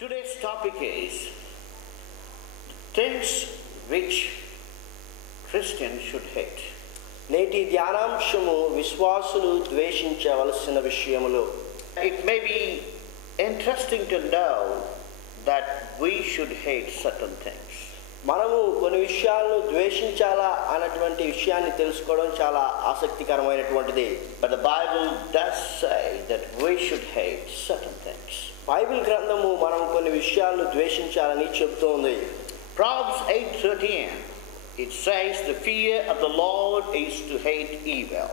Today's topic is things which Christians should hate. నేటి ధ్యానాంశము విశ్వాసులు ద్వేషించవలసిన విషయములు. It may be interesting to know that we should hate certain things. మనము కొన్ని విషయాలను ద్వేషించాలా అన్నటువంటి విషయాన్ని తెలుసుకోవడం చాలా ఆసక్తికరమైనటువంటిది. But the Bible does say that we should hate certain things. Bible గ్రంథము మనం కొన్ని విషయాలను ద్వేషించాలని చెప్తోంది. Proverbs 8:13, it says, the fear of the Lord is to hate evil,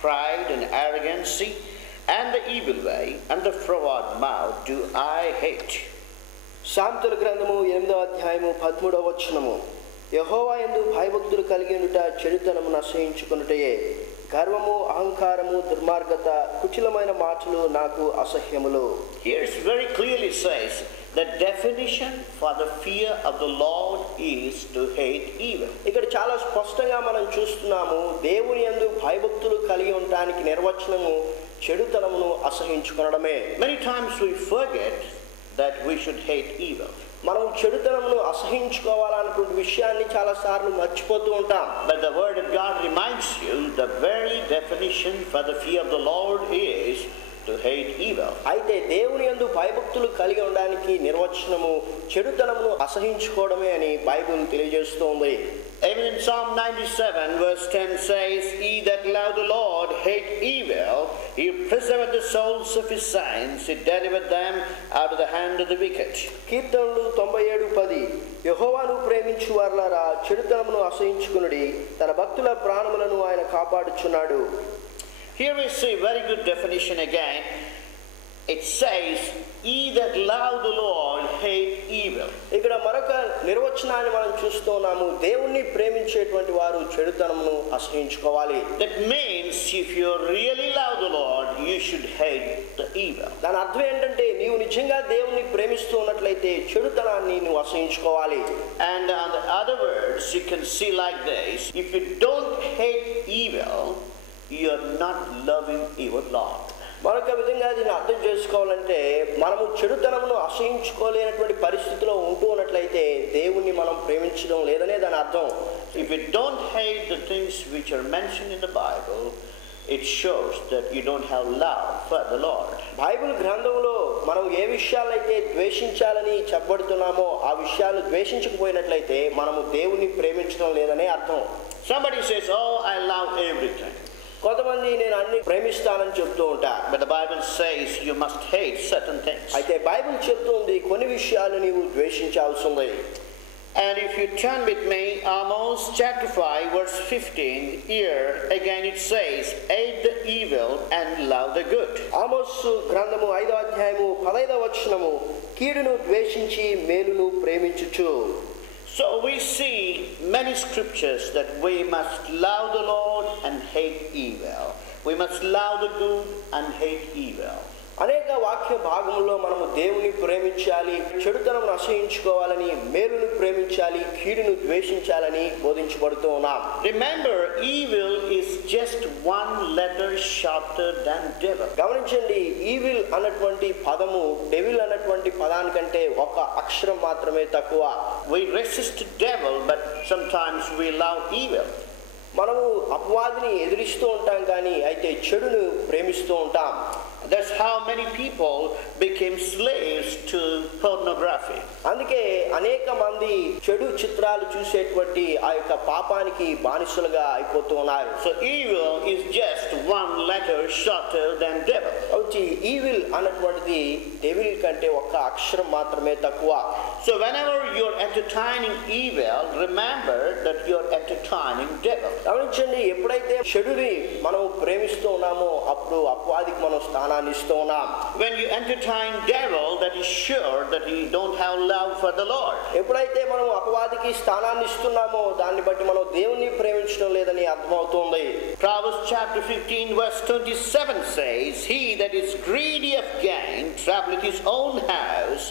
pride and arrogancy, and the evil way, and the froward mouth do I hate. సామెతల గ్రంథము 8వ అధ్యాయము 13వ వచనము, యెహోవా యందు భయభక్తులు కలిగి ఉండుట చెడుతనమును అసహ్యించుకొనుటయే, గర్వము అహంకారము దుర్మార్గత కుటిలమైన మాటలు నాకు అసహ్యములు. Here it very clearly says the definition for the fear of the Lord is to hate evil. ఇక్కడ చాలా స్పష్టంగా మనం చూస్తున్నాము, దేవుని యందు భయభక్తులు కలిగి ఉండడానికి నిర్వచనము చెడుతనమును అసహ్యించుకొనడమే. Many times we forget that we should hate evil. మనం చెడుతనమును అసహ్యించుకోవాలన్నటువంటి విషయాన్ని చాలా సార్లు మర్చిపోతూ ఉంటాం. But the word of God reminds you the very definition for the fear of the Lord is to hate evil. అయితే దేవుని యందు భయభక్తులు కలిగి ఉండడానికి నిర్వచనము చెడుతనమును అసహ్యించుకోవడమే అని Bible తెలియజేస్తోంది. Even in Psalm 97 verse 10 says, He that love the Lord hate evil, He preserveth the souls of His saints, He delivered them out of the hand of the wicked. కీర్తనలు 97:10, యెహోవాను ప్రేమించు వారలారా చెడుతనమును అసహ్యించుకొనుడి, తన భక్తుల ప్రాణములను ఆయన కాపాడుచున్నాడు. Here we see very good definition again. It says, He that love the Lord hate evil. ఇక్కడ మరొక నిర్వచనాన్ని మనం చూస్తున్నాము, దేవుణ్ణి ప్రేమించేటువంటి వారు చెడుతనమును అసహ్యించుకోవాలి. That means if you really love the Lord, you should hate the evil. దాని అర్థం ఏంటంటే నీవు నిజంగా దేవుణ్ణి ప్రేమిస్తూ ఉన్నట్లయితే చెడుతనాన్ని నువ్వు అసహ్యించుకోవాలి. And on the other words, you can see like this: if you don't hate evil, you are not loving evil Lord. మరొక విధంగా దీన్ని అర్థం చేసుకోవాలంటే, మనము చెడుతనమును అసహ్యించుకోలేనటువంటి పరిస్థితిలో ఉంటూ ఉన్నట్లయితే దేవుణ్ణి మనం ప్రేమించడం లేదనే దాని అర్థం. If you don't hate the things which are mentioned in the Bible, it shows that you don't have love for the Lord. Bible గ్రంథంలో మనం ఏ విషయాలైతే ద్వేషించాలని చెప్పబడుతున్నామో ఆ విషయాలు ద్వేషించకపోయినట్లయితే మనము దేవుణ్ణి ప్రేమించడం లేదనే అర్థం. Somebody says, oh, I love everything. కొంతమంది నేను అన్ని ప్రేమిస్తానని చెప్తూ ఉంటా. But the Bible says you must hate certain things. అయితే బైబిల్ చెప్తుంది కొన్ని విషయాలు నీవు ద్వేషించాల్సి ఉంది. And if you turn with me, Amos chapter 5 verse 15, here again it says, hate the evil and love the good. ఆమోసు గ్రంథము 5వ అధ్యాయము 15వ వచనము, కీడును ద్వేషించి మేలును ప్రేమించుచు. So we see many scriptures that we must love the Lord and hate evil. We must love the good and hate evil. అనేక వాక్య భాగముల్లో మనము దేవుని ప్రేమించాలి, చెడుతనమును అసహ్యించుకోవాలని, మేలును ప్రేమించాలి, కీడును ద్వేషించాలని బోధించబడుతూ ఉన్నాం. Remember, evil is just one letter shorter than devil. గమనించండి, ఈవిల్ అన్నటువంటి పదము డెవిల్ అన్నటువంటి పదానికంటే ఒక అక్షరం మాత్రమే తక్కువ. We resist devil, but sometimes we love evil. మనము అపవాదిని ఎదిరిస్తూ ఉంటాం కానీ అయితే చెడును ప్రేమిస్తూ ఉంటాం. That's how many people became slaves to pornography. అందుకే అనేక మంది చెడు చిత్రాలు చూసేటువంటి ఆ యొక్క పాపానికి బానిసలుగా అయిపోతూ ఉన్నారు. So evil is just one letter shorter than devil. కాబట్టి ఈవిల్ అన్నటువంటిది డెవిల్ కంటే ఒక అక్షరం మాత్రమే తక్కువ. So whenever you're entertaining evil, remember that you're entertaining devil. గమనించండి, ఎప్పుడైతే చెడుని మనం ప్రేమిస్తూ ఉన్నామో అప్పుడు అపవాదికి మనం స్థానాన్ని ఇస్తూ ఉన్నాం. When you entertain devil, that is sure that you don't have love for the Lord. ఎప్పుడైతే మనం అపవాదికి స్థానాన్ని ఇస్తున్నామో దాన్ని బట్టి మనం దేవుణ్ణి ప్రేమించడం లేదని అర్థమవుతుంది. Proverbs chapter 15 verse 27 says, He that is greedy of gain travelleth his own house,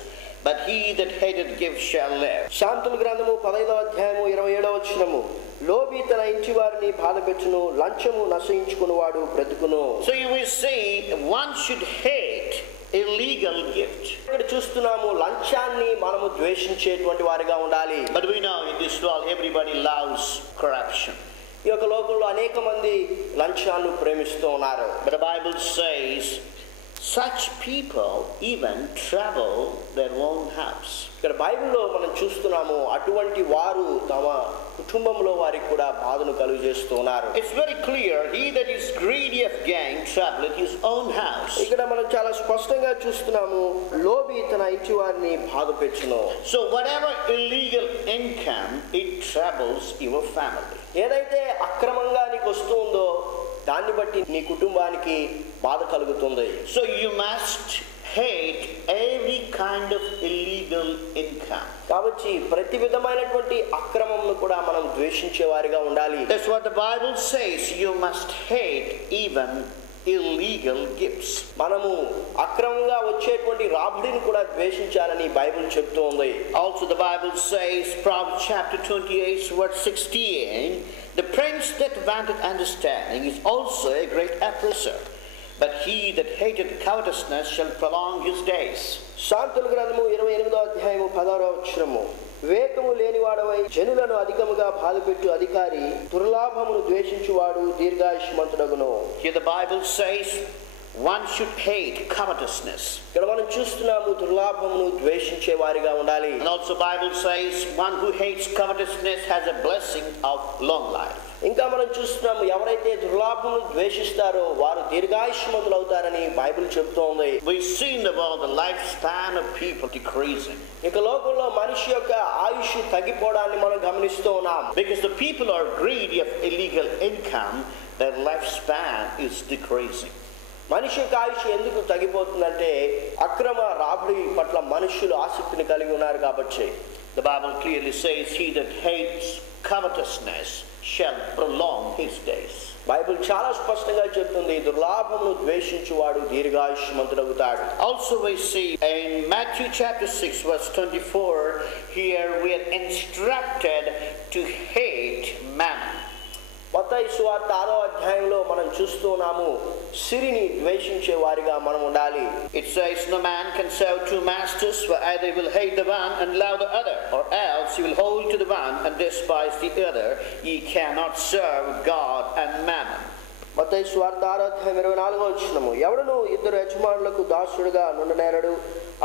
but he that hateth gifts shall live. శాంతుల గ్రంథము 15వ అధ్యాయము 27వ వచనము, లోబి తన ఇంటి వారిని బాధపెట్టును, లంచము నశించుకునివాడు బ్రతుకును. So you will see one should hate illegal gift. ఇక్కడ చూస్తున్నాము లంచాన్ని మనము ద్వేషించేటువంటి వారిగా ఉండాలి. But we know in this world everybody loves corruption. ఈ యొక్క లోకంలో అనేక మంది లంచాన్ని ప్రేమిస్తూ ఉన్నారు. But the Bible says such people even trouble their own house. ఇక్కడ బైబిల్లో మనం చూస్తున్నాము అటువంటి వారు తమ కుటుంబంలో వారికి కూడా బాధను కలుగజేస్తూ ఉన్నారు. It's very clear, he that is greedy of gain troubleth his own house. ఇక్కడ మనం చాలా స్పష్టంగా చూస్తున్నాము, లోబి తన ఇంటి వారిని బాధ పెట్టును. So whatever illegal income, it troubles your family. ఏదైతే అక్రమంగా నీకు వస్తుందో దాన్ని బట్టి నీ కుటుంబానికి బాధ కలుగుతుంది. So you must hate every kind of illegal income. కాబట్టి ప్రతి విధమైనటువంటి అక్రమమును కూడా మనం ద్వేషించే వారిగా ఉండాలి. That's what the Bible says. You must hate even illegal gifts. మనము అక్రమంగా వచ్చేటువంటి రాబడిని కూడా ద్వేషించాలని బైబిల్ చెప్తూ ఉంది. Also the Bible says, Proverbs chapter 28 verse 16, the prince that wanteth understanding is also a great oppressor, but he that hateth covetousness shall prolong his days. శాంతుల గ్రంథము 28వ అధ్యాయము 16వ వచనము, వివేకము లేనివాడవై జనులను అధికముగా బాధపెట్టు అధికారి దుర్లాభమును ద్వేషించువాడు దీర్ఘాయుష్మంతుడగును. Here the Bible says one should hate covetousness. ఇక్కడ మనం చూస్తున్నాము దుర్లాభమును ద్వేషించే వారిగా ఉండాలి. And also Bible says one who hates covetousness has a blessing of long life. ఇంకా మనం చూస్తున్నాము ఎవరైతే దుర్లాభమును ద్వేషిస్తారో వారు దీర్ఘాయుష్మంతులు అవుతారని బైబిల్ చెప్తూ ఉంది. We see in the world the lifespan of people decreasing. ఇక లోకంలో మనిషి యొక్క ఆయుష్ తగ్గిపోవడాన్ని మనం గమనిస్తూ ఉన్నాం. Because the people are greedy of illegal income, their lifespan is decreasing. మనిషి యొక్క ఆయుష్ ఎందుకు తగ్గిపోతుందంటే అక్రమ రాబడి పట్ల మనుషులు ఆసక్తిని కలిగి ఉన్నారు కాబట్టి. The Bible clearly says, he that hates covetousness shall prolong his days. Bible చాలా స్పష్టంగా చెప్తుంది, దుర్లాభమును ద్వేషించువాడు దీర్ఘాయుష్మంతుడవుతాడు. Also we see in Matthew chapter 6 verse 24, here we are instructed to hate mammon. మత్తయి సువార్త 6వ అధ్యాయంలో మనం చూస్తున్నాము సిరిని ద్వేషించే వారిగా మనం ఉండాలి. It says, no man can serve two masters, for either he will hate the one and love the other, or else he will hold to the one and despise the other. Ye cannot serve God and mammon. మత్తయి సువార్త 6వ అధ్యాయం 24వ వచనము, ఎవడును ఇద్దరు యజమానులకు దాసుడుగా నుండనేరడు,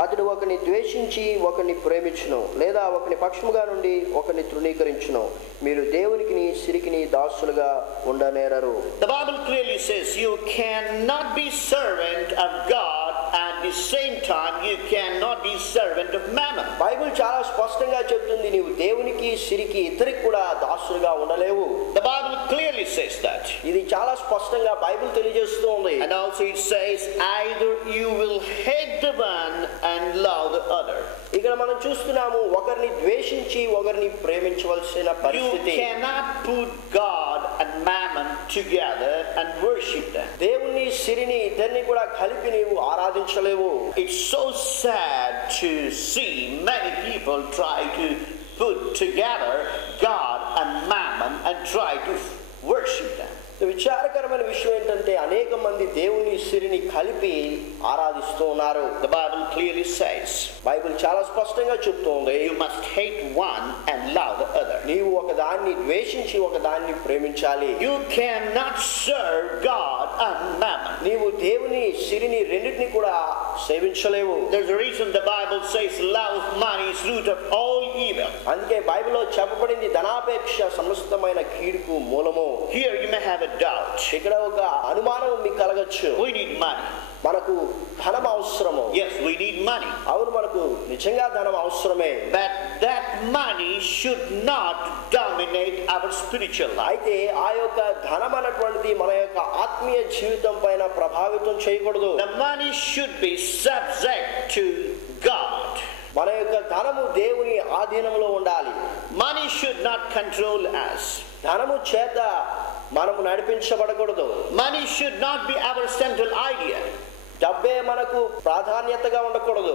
అతడు ఒకని ద్వేషించి ఒకని ప్రేమించును, లేదా ఒకని పక్షముగా నుండి ఒకని తృణీకరించును. మీరు దేవునికి సిరికిని దాసులుగా ఉండనేరరు. The Bible clearly says you cannot be servant of God at the same time you cannot be servant of mammon. Bible చాలా స్పష్టంగా చెప్తుంది, నీవు దేవునికి సిరికి ఇద్దరికి కూడా దాసులుగా ఉండలేవు. The Bible clearly says that. ఇది చాలా స్పష్టంగా బైబిల్ తెలియజేస్తుంది. And also it says either you will hate the one and love the other. ఇక్కడ మనం చూస్తున్నాము ఒకరిని ద్వేషించి ఒకరిని ప్రేమించవలసిన పరిస్థితి. You cannot put God and mammon together and worship them. దేవుని సిరిని ఇద్దరిని కూడా కలిపి నీవు ఆరాధించలేవు. It's so sad to see many people try to put together God and mammon and try to worship them. విచారకరమైన విషయం ఏంటంటే అనేక మంది దేవుని సిరిని కలిపి ఆరాధిస్తూ ఉన్నారు. The Bible clearly says, Bible చాలా స్పష్టంగా చెప్తోంది, you must hate one and love the other. నీవు ఒకదాన్ని ద్వేషించి ఒకదాన్ని ప్రేమించాలి. You cannot serve God and mammon. నీవు దేవుని సిరిని రెండింటిని కూడా సేవించలేవు. There's a reason the Bible says love of money is root of all evil. అందుకే బైబిల్లో చెప్పబడింది ధనాపేక్ష సమస్తమైన కీడుకు మూలము. Here you may have a doubt. ఇక్కడ ఒక అనుమానం మీకు కలగచ్చు. We need money. మనకు ధనం అవసరము. Yes, we need money. అవును, మనకు నిజంగా ధనం అవసరమే. But that money should not dominate our spiritual life. అయితే ఆ యొక్క ధనం అనేటువంటిది మన యొక్క ఆత్మీయ జీవితం పైన ప్రభావితం చేయకూడదు. The money should be subject to God. మన యొక్క ధనము దేవుని ఆధీనంలో ఉండాలి. Money should not control us. ధనము చేత మనము నడిపించబడకూడదు. Money should not be our central idea. డబ్బే మనకు ప్రాధాన్యతగా ఉండకూడదు.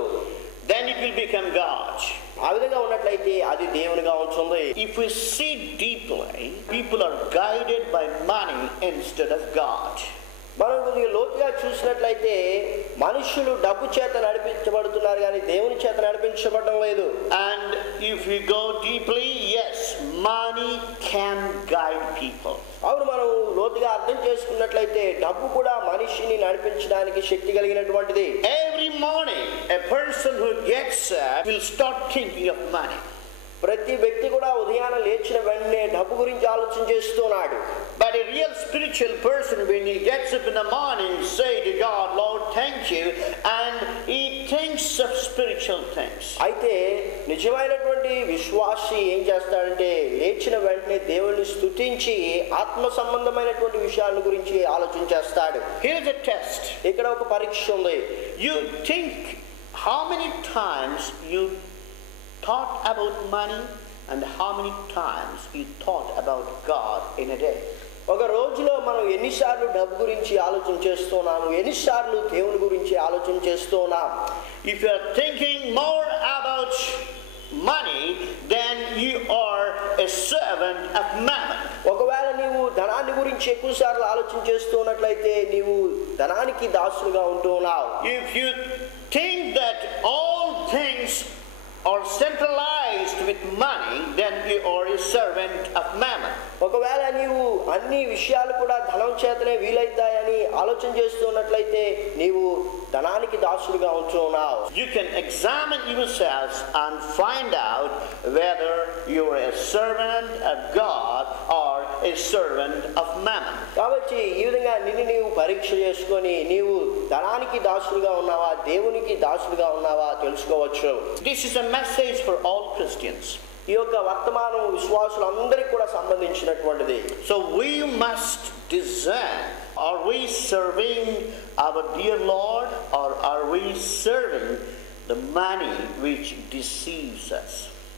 then it will become God. ఆ విధంగా ఉన్నట్లయితే అది దేవునిగా ఉంటుంది. If we see deeply, people are guided by money instead of God. మనం కొద్దిగా లోతుగా చూసినట్లయితే మనుషులు డబ్బు చేత నడిపించబడుతున్నారు కానీ దేవుని చేత నడిపించబడడం లేదు. And if we go deeply, yes, money can guide people. అవును, మనం లోతుగా అర్థం చేసుకున్నట్లయితే డబ్బు కూడా మనిషిని నడిపించడానికి శక్తి కలిగినటువంటిది. Every morning, a person who gets up will start thinking of money. ప్రతి వ్యక్తి కూడా ఉదయాన్నే లేచిన వెంటనే డబ్బు గురించి ఆలోచన చేస్తున్నాడు. But a real spiritual person, when he gets up in the morning, say to God, Lord, thank you, and he thinks of spiritual things. అయితే నిజమైనటువంటి విశ్వాసి ఏం చేస్తాడంటే లేచిన వెంటనే దేవుని స్తుతించి ఆత్మ సంబంధమైనటువంటి విషయాల గురించి ఆలోచన చేస్తాడు. Here's a test. ఇక్కడ ఒక పరీక్ష ఉంది. You think how many times you thought about money and how many times you thought about God in a day. ఒక రోజులో మనం ఎన్నిసార్లు డబ్బు గురించి ఆలోచన చేస్తున్నాము, ఎన్నిసార్లు దేవుని గురించి ఆలోచన చేస్తున్నాం. If you are thinking more about money, then you are a servant of mammon. ఒకవేళ నీవు ధనాన్ని గురించి ఎక్కువసార్లు ఆలోచన చేస్తున్నట్లయితే నీవు ధనానికి దాసులుగా ఉంటున్నావు. If you think that all things are centralized with money, then you are a servant of mammon. ఒకవేళ నీవు అన్ని విషయాలు కూడా ధనం చేతనే వీలైతాయని ఆలోచన చేస్తున్నట్లయితే నీవు ధనానికి దాసులుగా ఉంటున్నావు. You can examine yourselves and find out whether you are a servant of God or a servant of mammon. కాబట్టి ఈ విధంగా నిన్ను నీవు పరీక్ష చేసుకొని నీవు ధనానికి దాసులుగా ఉన్నావా దేవునికి దాసులుగా ఉన్నావా తెలుసుకోవచ్చు. This is a message for all Christians. ఈ యొక్క వర్తమానం విశ్వాసులందరికీ కూడా సంబంధించినటువంటిది. So we must discern, are we serving our dear Lord or are we serving the money which deceives us?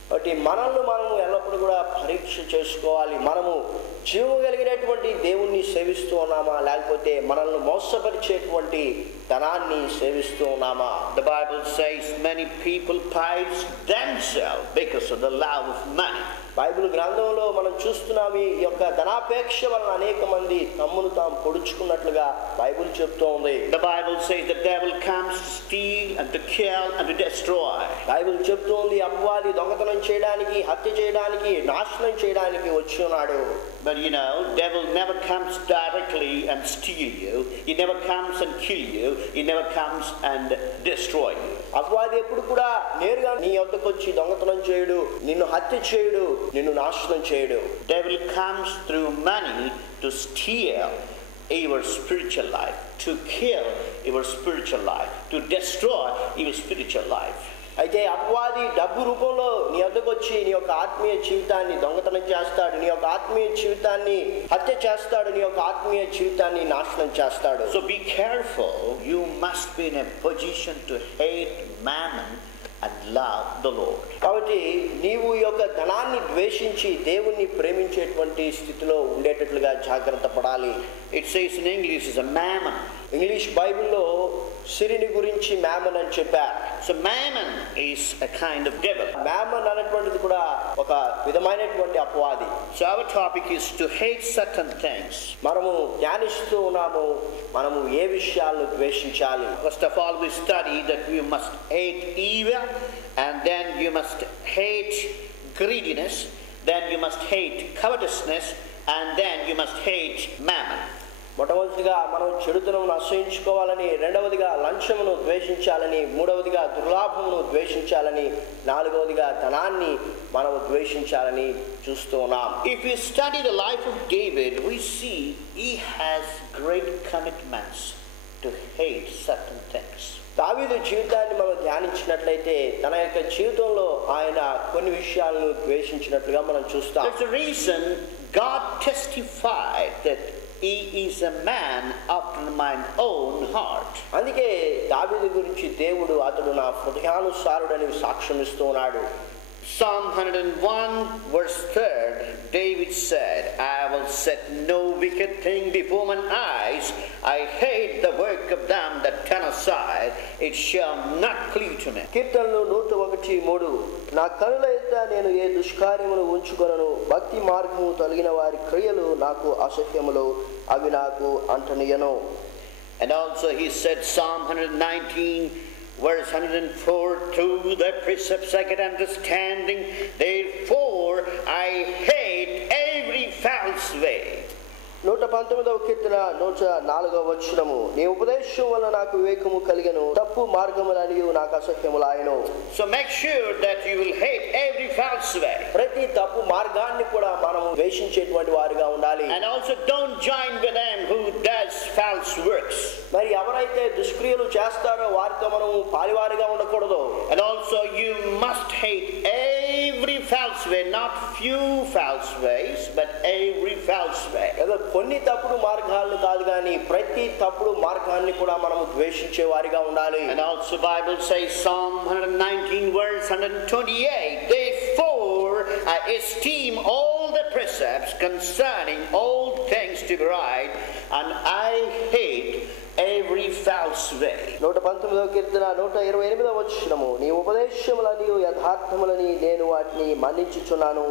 కాబట్టి మనల్ని మనము ఎల్లప్పుడూ కూడా పరీక్ష చేసుకోవాలి. మనము జీవం కలిగినటువంటి దేవుణ్ణి సేవిస్తూ ఉన్నామా లేకపోతే మనల్ని మోసపరిచేటువంటి ధనాన్ని సేవిస్తూ ఉన్నామా? The Bible says many people purge themselves because of the love of money. Bible గ్రంథంలో మనం చూస్తున్నాం ఈ యొక్క ధనాపేక్ష వలన అనేక మంది తమ్మును తాము పొడుచుకున్నట్లుగా బైబిల్ చెప్తూ ఉంది. The Bible says the devil comes to steal and to kill and to destroy. Bible చెప్తోంది అపవాది దొంగతనం చేయడానికి, హత్య చేయడానికి, నాశనం చేయడానికి వచ్చి ఉన్నాడు. But you know, devil never comes directly and steal you. He never comes and kill you. He never comes and destroy you. అపవాది ఎప్పుడు కూడా నేరుగా నీ వద్దకు వచ్చి దొంగతనం చేయడు, నిన్ను హత్య చేయడు, నిన్ను నాశనం చేయడు. Devil comes through money to steal your spiritual life, to kill your spiritual life, to destroy your spiritual life. అయితే అపవాది డబ్బు రూపంలో నీ వద్దకు వచ్చి నీ యొక్క ఆత్మీయ జీవితాన్ని దొంగతనం చేస్తాడు, నీ యొక్క ఆత్మీయ జీవితాన్ని హత్య చేస్తాడు, నీ యొక్క ఆత్మీయ జీవితాన్ని నాశనం చేస్తాడు. So be careful. You must be in a position to hate mammon and love the Lord. కాబట్టి నీవు ఈ యొక్క ధనాన్ని ద్వేషించి దేవుణ్ణి ప్రేమించేటువంటి స్థితిలో ఉండేటట్లుగా జాగ్రత్త పడాలి. It says in English is a mammon. English బైబిల్లో సిరిని గురించి మ్యామన్ అని చెప్పారు. So mammon is a kind of devil. మ్యామన్ అనేటువంటిది కూడా ఒక విధమైనటువంటి అపవాది. So our topic is to hate certain things. మనము ధ్యానిస్తూ ఉన్నాము, మనము ఏ విషయాలను ద్వేషించాలి. First of all, we study that you must hate evil, and then you must hate greediness, then you must hate covetousness, and then you must hate mammon. మొట్టమొదటిగా మనం చెడుతనమును అసహించుకోవాలని, రెండవదిగా లంచమును ద్వేషించాలని, మూడవదిగా దుర్లాభమును ద్వేషించాలని, నాలుగవదిగా ధనాన్ని మనం ద్వేషించాలని చూస్తూ ఉన్నాం. If we study the life of David, we see he has great commitments to hate certain things. దావీదు జీవితాన్ని మనం ధ్యానించినట్లయితే తన యొక్క జీవితంలో ఆయన కొన్ని విషయాలను ద్వేషించినట్లుగా మనం చూస్తాం. There's a reason God testified that he is a man after mine own heart. అందుకే దావీదు గురించి దేవుడు అతడు నా హృదయానుసారుడని సాక్ష్యం ఇస్తూ ఉన్నాడు. Psalm 101 verse 3, David said, I will set no wicked thing before mine eyes. I hate the work of them that turn aside. It shall not cleave to me. కీర్తనలు 101:3 నా కనుల ఎదుట నేను ఏ దుష్కార్యమును ఉంచుకొనను, భక్తి మార్గము తొలగిన వారి క్రియలు నాకు అసహ్యములు, అవి నాకు అంటనియను. And also he said, Psalm 119 verse 104, through thy precepts I get understanding, therefore I hate every false way. 119వ కీర్తన 104వ వచనము నీ ఉపదేశం వల్ల నాకు వివేకము కలిగెను, తప్పు మార్గములనియు నాకు అసహ్యములాయెను. So make sure that you will hate every false way. ప్రతి తప్పు మార్గాన్ని కూడా మనం ద్వేషించేటువంటి వారిగా ఉండాలి. And also don't join with them who does false works. మరి ఎవరైతే దుష్క్రియలు చేస్తారో వారితో మనం పాలివారిగా ఉండకూడదు. And also you must hate every false way, not few false ways, but every false way. కొన్ని తప్పుడు మార్గాలను కాదు కానీ ప్రతి తప్పుడు మార్గాన్ని కూడా మనం ద్వేషించే వారిగా ఉండాలి. And also Bible says, Psalm 119 verse 128, therefore I esteem all the precepts concerning all things to be right, and I hate every false way. 119వ కీర్తన 128వ వచనము నీ ఉపదేశములనియు యథార్థములని నేను వాటిని మన్నించుచున్నాను,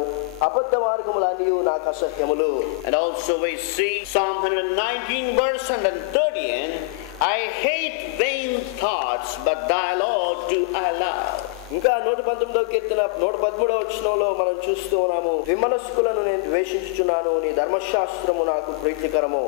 అబద్ధ మార్గములనియు నాకు అసహ్యములు. And also we see Psalm 119 verse 130, I hate vain thoughts, but thy law do I love. ఇంకా 119వ కీర్తన 113వ వచనంలో మనం చూస్తూ ఉన్నాము, విమనస్కులను నేను ద్వేషించుచున్నాను, నీ ధర్మశాస్త్రము నాకు ప్రీతికరము.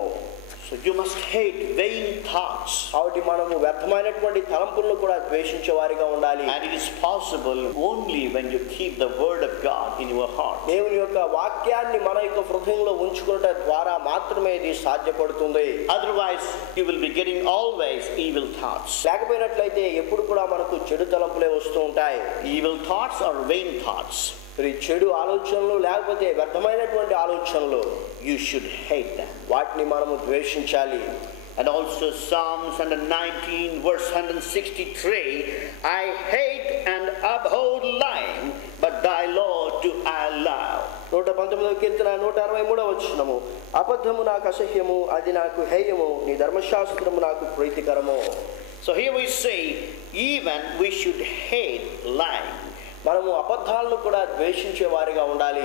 So you must hate vain thoughts. కాబట్టి మనము వ్యర్థమైనటువంటి తలంపులను కూడా ద్వేషించే వారిగా ఉండాలి. And it is possible only when you keep the word of God in your heart. దేవుని యొక్క వాక్యాన్ని మన యొక్క హృదయంలో ఉంచుకున్నట ద్వారా మాత్రమే ఇది సాధ్యపడుతుంది. Otherwise you will be getting always evil thoughts. లేకపోయినట్లయితే ఎప్పుడు కూడా మనకు చెడు తలంపులే వస్తూ ఉంటాయి. Evil thoughts or vain thoughts. చెడు ఆలోచనలు లేకపోతే వ్యర్థమైనటువంటి ఆలోచనలు, you should hate them. వాటిని మనము ద్వేషించాలి. And also Psalms 119 verse 163, I hate and abhor lying, but thy law do I love. 119వ కీర్తన 163వ వచనము అబద్ధము నాకు అసహ్యము, అది నాకు హేయము, నీ ధర్మశాస్త్రము నాకు ప్రీతికరము. So here we see even we should hate lying. మనము అబద్ధాలను కూడా ద్వేషించే వారిగా ఉండాలి.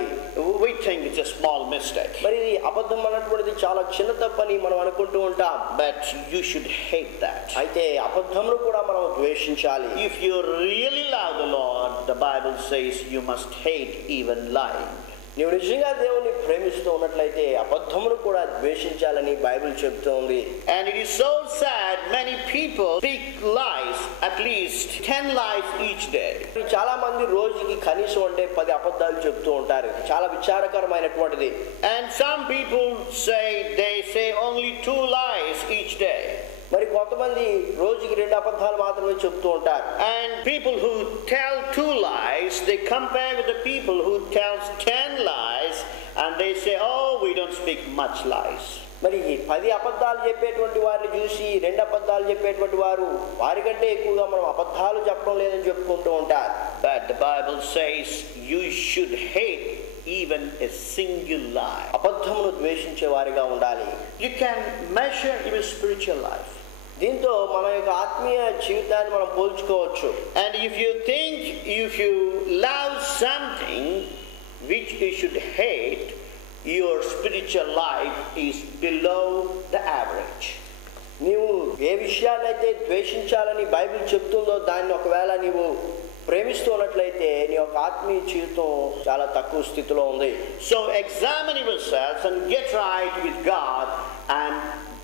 We think it's a small mistake. మరి ఇది అబద్ధం అన్నటువంటిది చాలా చిన్న తప్పని మనం అనుకుంటూ ఉంటాం. But you should hate that. అయితే అబద్ధమును కూడా మనం ద్వేషించాలి. If you really love the Lord, the Bible says you must hate even lying. నీవు నిజంగా దేవుని ప్రేమిస్తూ ఉన్నట్లయితే అబద్ధమును కూడా ద్వేషించాలని బైబిల్ చెప్తోంది. And it is so sad, many people speak lies, at least 10 lies each day. చాలా మంది రోజుకి కనీసం అంటే 10 అబద్ధాలు చెప్తూ ఉంటారు. చాలా విచారకరమైనటువంటిది. And some people they say only 2 lies each day. మరి కొంతమంది రోజుకి 2 అబద్ధాలు మాత్రమే చెప్తూ ఉంటారు. And people who tell 2 lies, they compare with the people who tells 10 lies, and they say, oh, we don't speak much lies. మరి 10 అబద్ధాలు చెప్పేటువంటి వారిని చూసి 2 అబద్ధాలు చెప్పేటువంటి వారు వారికంటే ఎక్కువగా మనం అబద్ధాలు చెప్పడం లేదని చెప్పుకుంటూ ఉంటారు. But the Bible says you should hate even a single lie. అబద్ధమును ద్వేషించే వారిగా ఉండాలి. You can measure your spiritual life. దీంతో మన యొక్క ఆత్మీయ జీవితాన్ని మనం పోల్చుకోవచ్చు. And if you love something which you should hate, your spiritual life is below the average. నీవు ఏ విషయాన్నైతే ద్వేషించాలని బైబిల్ చెప్తుందో దాన్ని ఒకవేళ నీవు ప్రేమిస్తున్నట్లయితే నీ యొక్క ఆత్మీయ జీవితం చాలా తక్కువ స్థితిలో ఉంది. So examine yourselves and get right with God and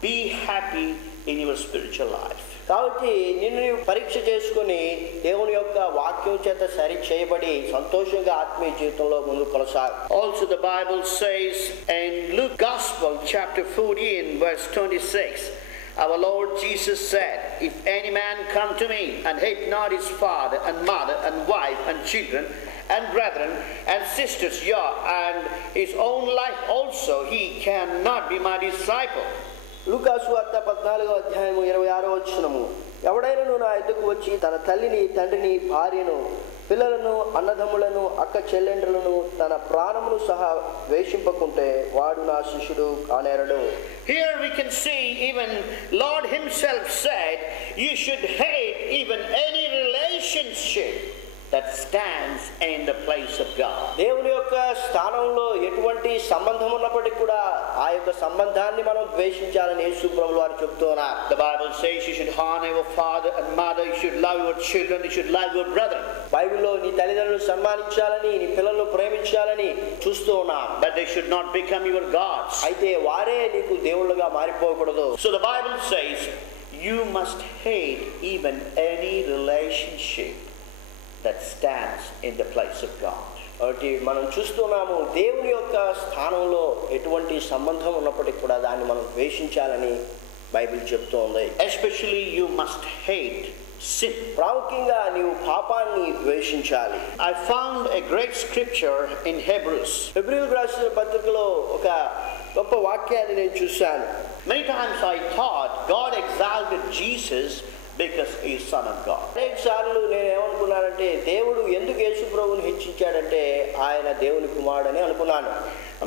be happy in your spiritual life. కాబట్టి నిన్ను నీవు పరీక్ష చేసుకుని దేవుని యొక్క వాక్యం చేత సరి చేయబడి సంతోషంగా ఆత్మీయ జీవితంలో ముందుకు కొనసాగు. Also the Bible says in Luke Gospel chapter 14 verse 26, our Lord Jesus said, if any man come to me and hate not his father and mother and wife and children and brethren and sisters, and his own life also, he cannot be my disciple. లూకాసు వార్త 14వ అధ్యాయము 26వ వచనము ఎవడైనను నా ఎదుకు వచ్చి తన తల్లిని తండ్రిని భార్యను పిల్లలను అన్నదమ్ములను అక్క చెల్లెండ్రులను తన ప్రాణమును సహా ద్వేషింపకుంటే వాడు నా శిష్యుడు కానేరడు. Here we can see even Lord himself said you should hate even any relation relationship that stands in the place of God. దేవుని యొక్క స్థానంలో ఎటువంటి సంబంధం ఉన్నప్పటికీ కూడా ఆ యొక్క సంబంధాన్ని మనం ద్వేషించాలని యేసు ప్రభువు వారు చెప్తున్నారు. The Bible says you should honor your father and mother, you should love your children, you should love your brother. బైబిల్లో నీ తల్లిదండ్రులను సన్మానించాలని, నీ పిల్లలను ప్రేమించాలని చూస్తూ ఉన్నాం. But they should not become your gods. అయితే వారే నీకు దేవుళ్ళుగా మారిపోకూడదు. So the Bible says you must hate even any relationship that stands in the place of God. కాబట్టి మనం చూస్తున్నాము దేవుని యొక్క స్థానంలో ఎటువంటి సంబంధం ఉన్నప్పటికీ కూడా దాన్ని మనం ద్వేషించాలని బైబిల్ చెప్తోంది. Especially you must hate sin. ప్రాముఖ్యంగా నీవు పాపాన్ని ద్వేషించాలి. I found a great scripture in Hebrews. హెబ్రీయులకు రాసిన పత్రికలో ఒక గొప్ప వాక్యాన్ని నేను చూశాను. Many times I thought God exalted Jesus because he is son of God. అనేక సార్లు నేను ఏమనుకున్నానంటే దేవుడు ఎందుకు యేసు ప్రభువుని హెచ్చించాడంటే ఆయన దేవుని కుమారుడని అనుకున్నాను.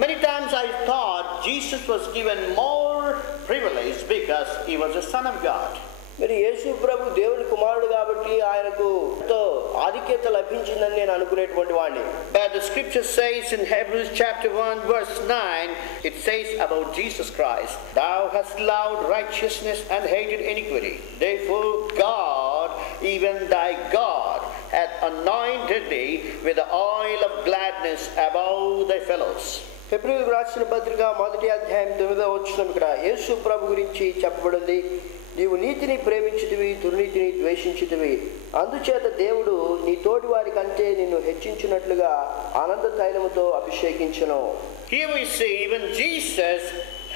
Many times I thought Jesus was given more privilege because he was a son of God. మరి యేసు ప్రభు దేవుని కుమారుడు కాబట్టి ఆయనకు ఎంతో ఆధిక్యత లభించిందని నేను అనుకునేటువంటి వాడిని. But the scripture says in Hebrews chapter 1 verse 9, it says about Jesus Christ, thou hast loved righteousness and hated iniquity. Therefore God, even thy God, hath anointed thee with the oil of gladness above thy fellows. హెబ్రీయులకు రాసిన పత్రిక 1వ అధ్యాయం 9వ వచనం ఇక్కడ యేసు ప్రభు గురించి చెప్పబడింది. నీవు నీతిని ప్రేమించితివి, దుర్నీతిని ద్వేషించితివి. అందుచేత దేవుడు నీ తోటి వారి కంటే నిన్ను హెచ్చించినట్లుగా ఆనంద తైలముతో అభిషేకించెను. Here we see even Jesus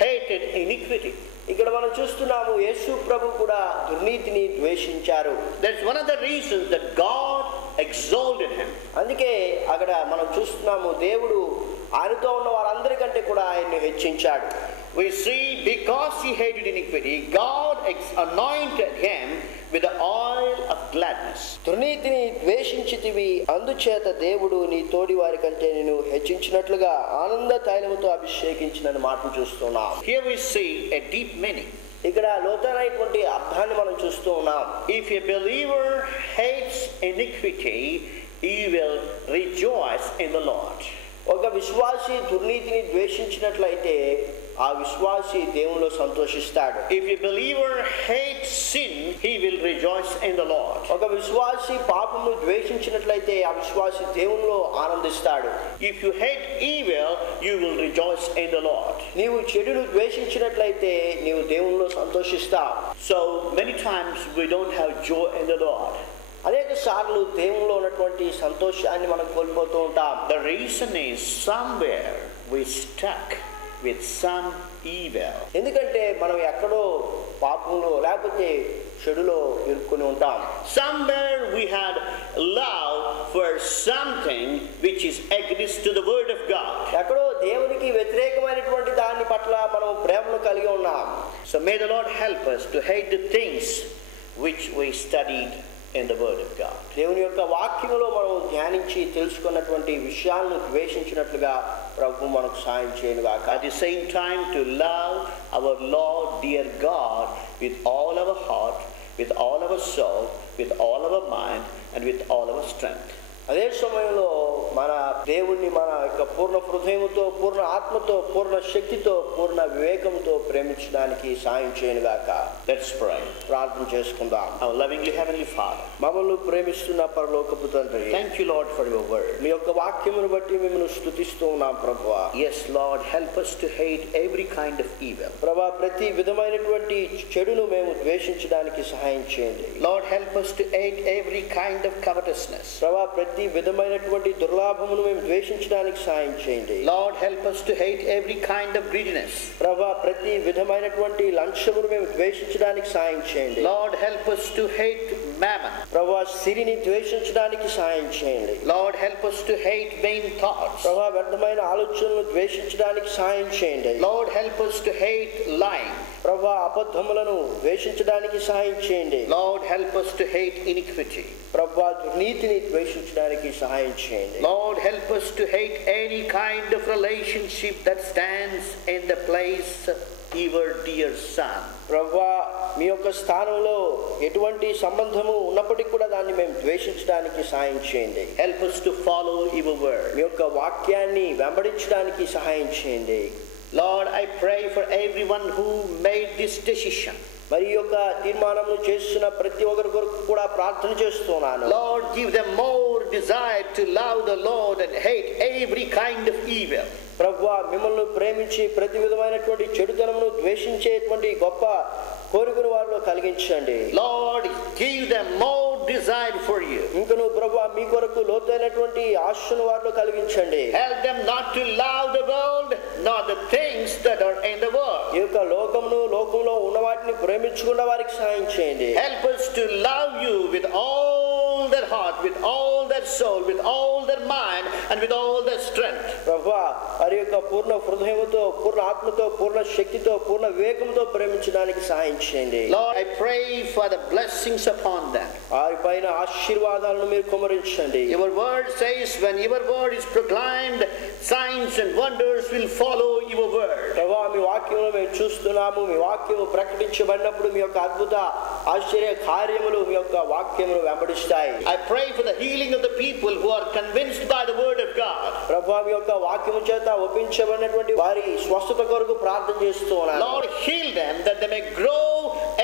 hated iniquity. ఇక్కడ మనం చూస్తున్నాము యేసు ప్రభు కూడా దుర్నీతిని ద్వేషించారు. That's one of the reasons that God exalted him. అందుకే అక్కడ మనం చూస్తున్నాము దేవుడు ఆయనతో ఉన్న వారందరికంటే కూడా ఆయన్ని హెచ్చించాడు. We see because he hated iniquity, God anointed him with the oil of gladness. దుర్నీతిని ద్వేషించితివి, అందుచేత దేవుడు నీ తోడి వారి కంటే నిన్ను హెచ్చించినట్లుగా ఆనంద తైలముతో అభిషేకించినని మాటలు చూస్తున్నాం. Here we see a deep meaning. ఇక్కడ లోతైనటువంటి అర్థాన్ని మనం చూస్తూ ఉన్నాం. If a believer hates iniquity, he will rejoice in the Lord. ఒక విశ్వాసి దుర్నీతిని ద్వేషించినట్లయితే ఆ విశ్వాసి దేవునిలో సంతోషిస్తాడు. If a believer hates sin, he will rejoice in the Lord. ఒక విశ్వాసి పాపమును ద్వేషించినట్లయితే ఆ విశ్వాసి దేవునిలో ఆనందిస్తాడు. If you hate evil, you will rejoice in the Lord. నీవు చెడును ద్వేషించినట్లయితే నీవు దేవునిలో సంతోషిస్తావు. So many times we don't have joy in the Lord. అనేక సార్లు దేవునిలో ఉన్నటువంటి సంతోషాన్ని మనం కోల్పోతూ ఉంటాం. The reason is somewhere we stuck with some evil. ఎందుకంటే మనం ఎక్కడో పాపంలో లేకపోతే చెడులో ఇరుక్కుని ఉంటాం. Somewhere we had love for something which is against to the word of God. ఎక్కడో దేవునికి వ్యతిరేకమైనటువంటి దాని పట్ల మనం ప్రేమను కలిగి ఉన్నాం. So may the Lord help us to hate the things which we studied in the word of God. దేవుని యొక్క వాక్యములో మనం ధ్యానించి తెలుసుకున్నటువంటి విషయాలను ద్వేషించినట్లుగా ప్రభు మనకు సాయం చేయనుగాక. At the same time to love our Lord dear God with all our heart, with all our soul, with all our mind and with all our strength. అదే సమయంలో మన దేవుణ్ణి మన యొక్క పూర్ణ హృదయంతో, పూర్ణ ఆత్మతో, పూర్ణ శక్తితో, పూర్ణ వివేకంతో ప్రేమించడానికి సాయం చేయనుగాక. Let's pray. ప్రార్థన చేసుకుందాం. Our lovingly heavenly Father, మమ్మల్ని ప్రేమిస్తున్న పరలోకపు తండ్రి, thank you Lord for your word. మీ యొక్క వాక్యమును బట్టి మిమ్మల్ని స్తుతిస్తూ ఉన్నాం ప్రభువా. Yes Lord, help us to hate every kind of evil. ప్రభువా, ప్రతి విధమైనటువంటి చెడును మేము ద్వేషించడానికి సహాయం చేయండి. Lord, help us to hate every kind of covetousness. ప్రభువా, ప్రతి విధమైనటువంటి దుర్లాభమును మేము ద్వేషించడానికి సహాయం చేయండి. Lord, help us to hate every kind of greediness. ప్రభువా, ప్రతి విధమైనటువంటి లంచమును మేము ద్వేషించడానికి సహాయం చేయండి. Lord, help us to hate mammon. ప్రభువా, సిరిని ద్వేషించడానికి సహాయం చేయండి. Lord, help us to hate vain thoughts. ప్రభువా, వ్యర్థమైన ఆలోచనలను ద్వేషించడానికి సహాయం చేయండి. Lord, help us to hate lying. ప్రభువా, అబద్ధములను ద్వేషించడానికి సహాయం చేయండి. Lord, help us to hate iniquity. ప్రభువా, దుర్నీతిని ద్వేషించడానికి సహాయం చేయండి. Lord, help us to hate any kind of relationship that stands in the place your dear Son. ప్రభువా మీ యొక్క స్థానంలో ఎటువంటి సంబంధము ఉన్నప్పటికీ కూడా దాన్ని మేము ద్వేషించడానికి సహాయం చేయండి. Help us to follow your word. మీ యొక్క వాక్యాన్ని వెంబడించడానికి సహాయం చేయండి. Lord, I pray for everyone who made this decision. మరి యొక్క తీర్మానము చేస్తున్న ప్రతి ఒక్కరి కొరకు కూడా ప్రార్థన చేస్తున్నాను. Lord, give them more desire to love the Lord and hate every kind of evil. ప్రభువా మిమ్మల్ని ప్రేమించి ప్రతి విధమైనటువంటి చెడుతనమును ద్వేషించేటువంటి గొప్ప కోరికను వారిలో కలిగించండి. Lord, give them more desire for you. ఇంకను ప్రభువా మీ కొరకు లోతైనటువంటి ఆశను వారిలో కలిగించండి. Help them not to love the world, not the things that are in the world. ఈ యొక్క లోకమును లోకంలో ఉన్న వాటిని ప్రేమించకుండా వారికి సహాయం చేయండి. Help us to love you with all their heart, with all their soul, with all their mind, and with all their strength. ప్రభువా వారి యొక్క పూర్ణ హృదయముతో, పూర్ణ ఆత్మతో, పూర్ణ శక్తితో, పూర్ణ వివేకంతో ప్రేమించడానికి సహాయం చేయండి. Lord, I pray for the blessings upon them. వారిపైన ఆశీర్వాదాలను మీరు కుమ్మరించండి. Your word says, when your word is proclaimed, signs and wonders will follow your word. ప్రభువా మీ వాక్యమును మేము చూస్తున్నాము. మీ వాక్యము ప్రకటించబడినప్పుడు మీ యొక్క అద్భుత ఆశ్చర్య కార్యములు మీ యొక్క వాక్యమును వెంబడిస్తాయి. I pray for the healing of the people who are convinced by the word of God. ప్రభువా మీ యొక్క వాక్యము చేత ఒప్పించబడినటువంటి వారి స్వస్థత కొరకు ప్రార్థన చేస్తున్నాను. Lord, heal them that they may grow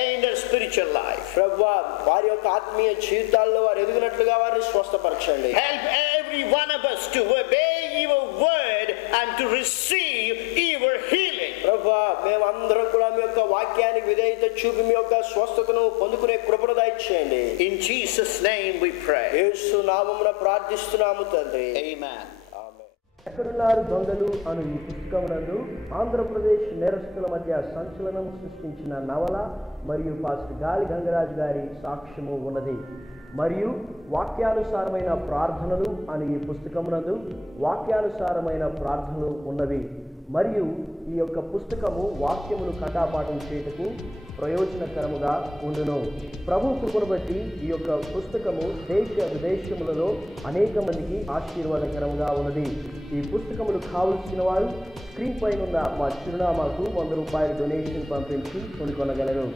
in their spiritual life. ప్రభువా వారి యొక్క ఆత్మీయ జీవితాల్లో వారు ఎదుగునట్లుగా వారిని స్వస్థపరచండి. Help every one of us to obey your word and to receive your healing. ప్రభువా మేమందరం కూడా మీ యొక్క వాక్యానికి విధేయత చూపి మీ యొక్క స్వస్థతను పొందుకునే కృపను దయచేయండి. In Jesus' name we pray. యేసు నామమున ప్రార్థిస్తున్నాము తండ్రి. Amen. ఎక్కడున్నారు దొంగలు అను ఈ పుస్తకమునందు ఆంధ్రప్రదేశ్ నేరస్తుల మధ్య సంచలనం సృష్టించిన నవల మరియు పాస్టర్ గాలి గంగరాజు గారి సాక్ష్యము ఉన్నది. మరియు వాక్యానుసారమైన ప్రార్థనలు అను ఈ పుస్తకమునందు వాక్యానుసారమైన ప్రార్థనలు ఉన్నవి. మరియు ఈ యొక్క పుస్తకము వాక్యమును కటాపాఠం చేయుటకు ప్రయోజనకరముగా ఉండును. ప్రభు కృపను బట్టి ఈ యొక్క పుస్తకము దేశ విదేశములలో అనేక మందికి ఆశీర్వాదకరంగా ఉన్నది. ఈ పుస్తకములు కావలసిన వారు స్క్రీన్ పైన ఉన్న మా చిరునామాకు ₹100 డొనేషన్ పంపించి కొనుగొనగలరు.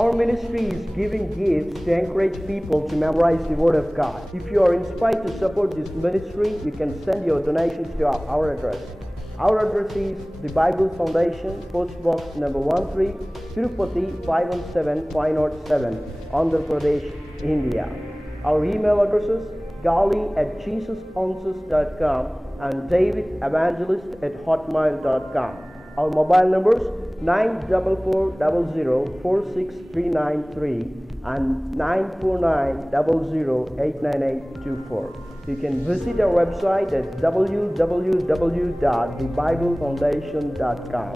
Our ministry is giving gifts to encourage people to memorize the Word of God. If you are inspired to support this ministry, you can send your donations to our address. Our address is the Bible Foundation, Post Box number 13, Tirupati 517507, Andhra Pradesh, India. Our email addresses gali@jesusanswers.com and davidevangelist@hotmail.com. Our mobile numbers 94400 and 94900898824. You can visit our website at www.thebiblefoundation.com.